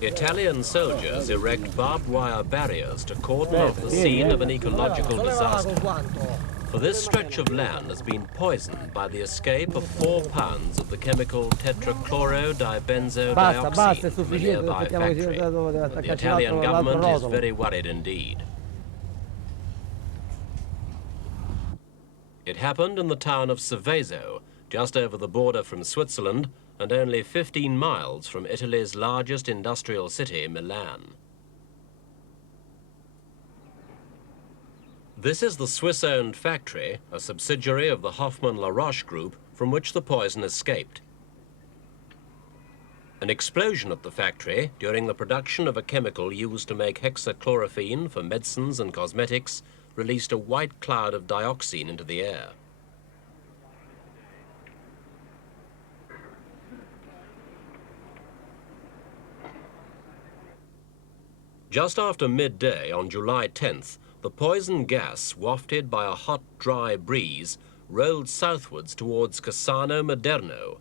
Italian soldiers erect barbed wire barriers to cordon off the scene of an ecological disaster. For this stretch of land has been poisoned by the escape of 4 pounds of the chemical tetrachlorodibenzoedioxine from a nearby factory. The Italian government is very worried indeed. It happened in the town of Seveso, just over the border from Switzerland and only 15 miles from Italy's largest industrial city, Milan. This is the Swiss-owned factory, a subsidiary of the Hoffmann-La Roche group, from which the poison escaped. An explosion at the factory during the production of a chemical used to make hexachlorophene for medicines and cosmetics released a white cloud of dioxine into the air. Just after midday on July 10th, the poison gas, wafted by a hot, dry breeze, rolled southwards towards Cassano Maderno.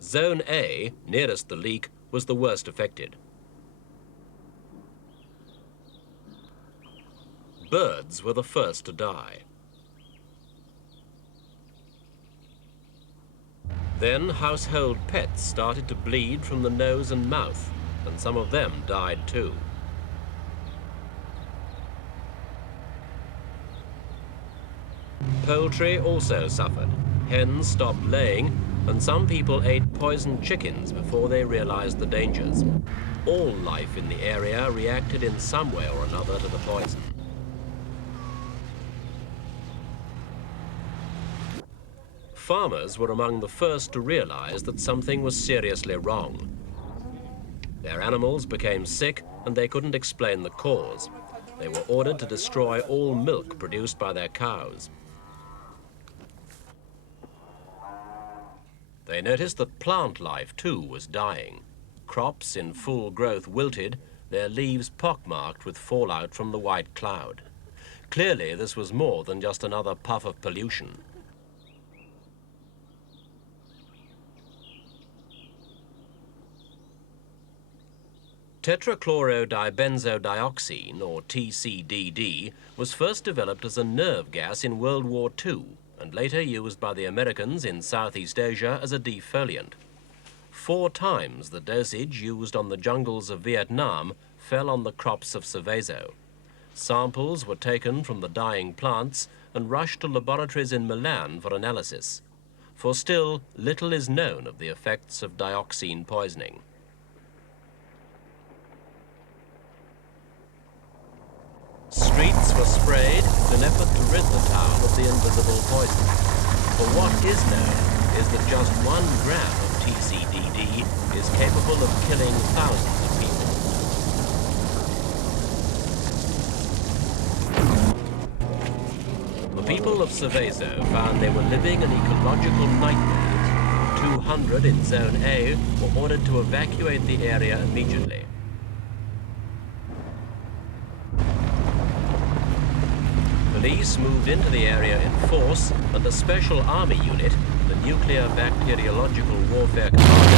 Zone A, nearest the leak, was the worst affected. Birds were the first to die. Then household pets started to bleed from the nose and mouth, and some of them died too. Poultry also suffered. Hens stopped laying, and some people ate poisoned chickens before they realized the dangers. All life in the area reacted in some way or another to the poison. Farmers were among the first to realize that something was seriously wrong. Their animals became sick and they couldn't explain the cause. They were ordered to destroy all milk produced by their cows. They noticed that plant life too was dying. Crops in full growth wilted, their leaves pockmarked with fallout from the white cloud. Clearly, this was more than just another puff of pollution. Tetrachlorodibenzoedioxine, or TCDD, was first developed as a nerve gas in World War II and later used by the Americans in Southeast Asia as a defoliant. 4 times the dosage used on the jungles of Vietnam fell on the crops of Seveso. Samples were taken from the dying plants and rushed to laboratories in Milan for analysis. For still, little is known of the effects of dioxine poisoning. Streets were sprayed in an effort to rid the town of the invisible poison. But what is known is that just 1 gram of TCDD is capable of killing thousands of people. The people of Seveso found they were living an ecological nightmare. 200 in Zone A were ordered to evacuate the area immediately. Police moved into the area in force, and a special army unit, the Nuclear Bacteriological Warfare Command.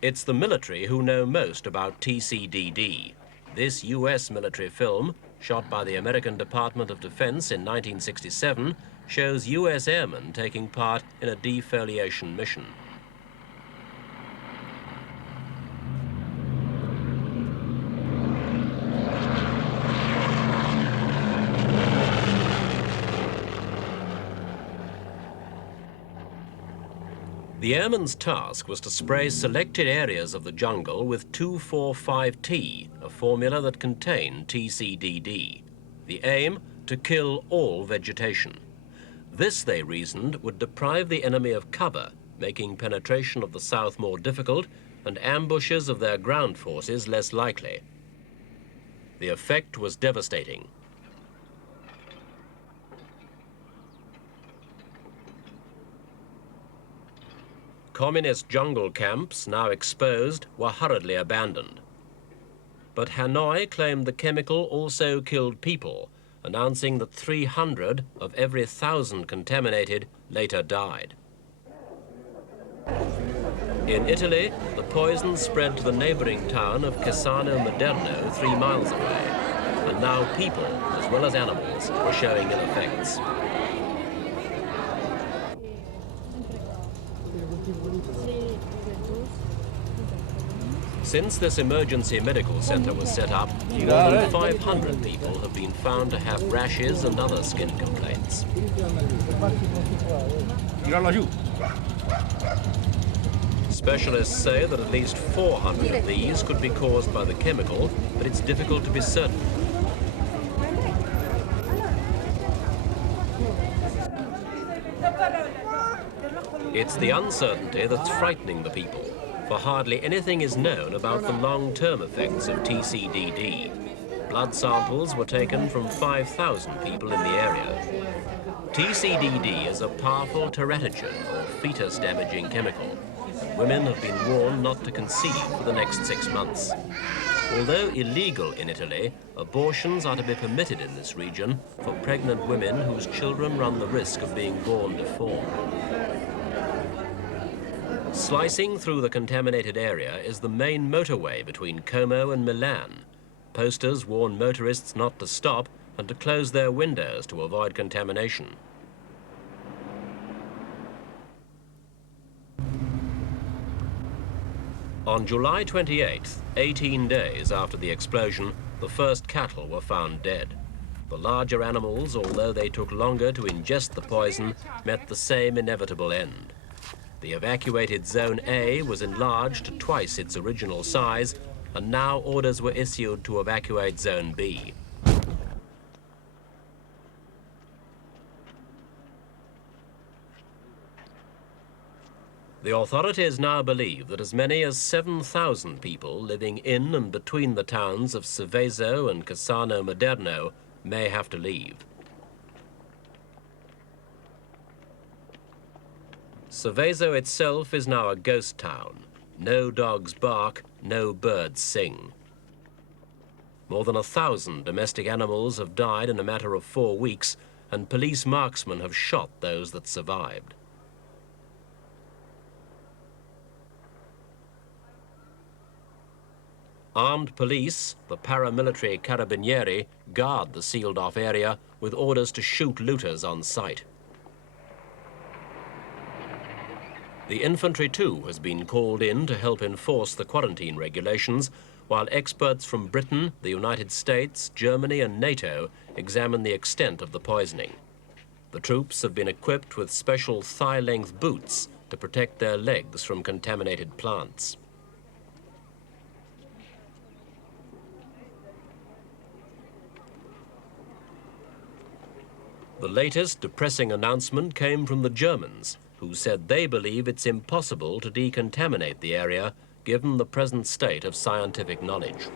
It's the military who know most about TCDD. This US military film, shot by the American Department of Defense in 1967, shows US airmen taking part in a defoliation mission. The airman's task was to spray selected areas of the jungle with 2,4,5-T, a formula that contained TCDD. The aim, to kill all vegetation. This, they reasoned, would deprive the enemy of cover, making penetration of the south more difficult and ambushes of their ground forces less likely. The effect was devastating. Communist jungle camps, now exposed, were hurriedly abandoned. But Hanoi claimed the chemical also killed people, announcing that 300 of every 1,000 contaminated later died. In Italy, the poison spread to the neighboring town of Cassano Maderno 3 miles away, and now people, as well as animals, were showing ill effects. Since this emergency medical center was set up, more than 500 people have been found to have rashes and other skin complaints. Specialists say that at least 400 of these could be caused by the chemical, but it's difficult to be certain. It's the uncertainty that's frightening the people, for hardly anything is known about the long-term effects of TCDD. Blood samples were taken from 5,000 people in the area. TCDD is a powerful teratogen, or fetus-damaging chemical. Women have been warned not to conceive for the next 6 months. Although illegal in Italy, abortions are to be permitted in this region for pregnant women whose children run the risk of being born deformed. Slicing through the contaminated area is the main motorway between Como and Milan. Posters warn motorists not to stop and to close their windows to avoid contamination. On July 28th, 18 days after the explosion, the first cattle were found dead. The larger animals, although they took longer to ingest the poison, met the same inevitable end. The evacuated Zone A was enlarged to twice its original size, and now orders were issued to evacuate Zone B. The authorities now believe that as many as 7,000 people living in and between the towns of Seveso and Cassano Maderno may have to leave. Seveso itself is now a ghost town. No dogs bark, no birds sing. More than 1,000 domestic animals have died in a matter of 4 weeks, and police marksmen have shot those that survived. Armed police, the paramilitary carabinieri, guard the sealed-off area with orders to shoot looters on sight. The infantry, too, has been called in to help enforce the quarantine regulations, while experts from Britain, the United States, Germany and NATO examine the extent of the poisoning. The troops have been equipped with special thigh-length boots to protect their legs from contaminated plants. The latest depressing announcement came from the Germans, who said they believe it's impossible to decontaminate the area given the present state of scientific knowledge.